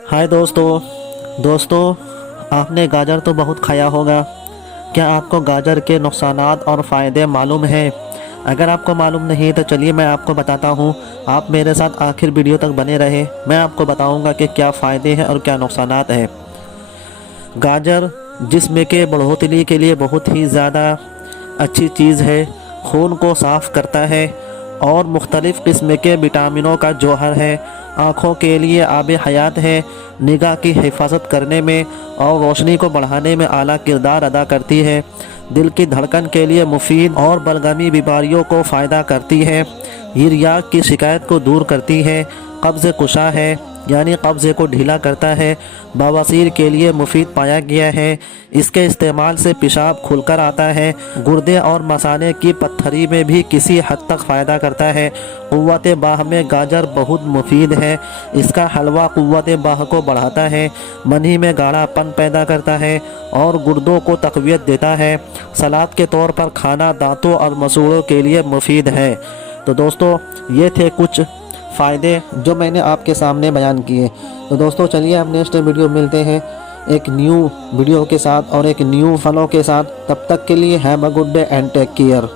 हाय दोस्तों आपने गाजर तो बहुत खाया होगा। क्या आपको गाजर के नुकसानात और फ़ायदे मालूम हैं? अगर आपको मालूम नहीं तो चलिए मैं आपको बताता हूँ। आप मेरे साथ आखिर वीडियो तक बने रहें। मैं आपको बताऊँगा कि क्या फ़ायदे हैं और क्या नुकसानात हैं। गाजर जिस्म के बढ़ोतरी के लिए बहुत ही ज़्यादा अच्छी चीज़ है। खून को साफ़ करता है और मुख्तलिफ़ किस्म के विटामिनों का जौहर है। आँखों के लिए आब हयात है। निगाह की हिफाजत करने में और रोशनी को बढ़ाने में आला किरदार अदा करती है। दिल की धड़कन के लिए मुफीद और बलगमी बीमारियों को फ़ायदा करती है। यूरिया की शिकायत को दूर करती है। कब्ज़ कुशा है यानी कब्ज़े को ढीला करता है। बवासीर के लिए मुफीद पाया गया है। इसके इस्तेमाल से पेशाब खुलकर आता है। गुर्दे और मसाने की पत्थरी में भी किसी हद तक फ़ायदा करता है। क़ुव्वत बाह में गाजर बहुत मुफीद है। इसका हलवा क़ुव्वत बाह को बढ़ाता है, मनी में गाढ़ापन पैदा करता है और गुर्दों को तक़वियत देता है। सलाद के तौर पर खाना दांतों और मसूड़ों के लिए मुफीद है। तो दोस्तों ये थे कुछ फ़ायदे जो मैंने आपके सामने बयान किए। तो दोस्तों चलिए अब नेक्स्ट वीडियो मिलते हैं एक न्यू वीडियो के साथ और एक न्यू फलों के साथ। तब तक के लिए have a good day and take care.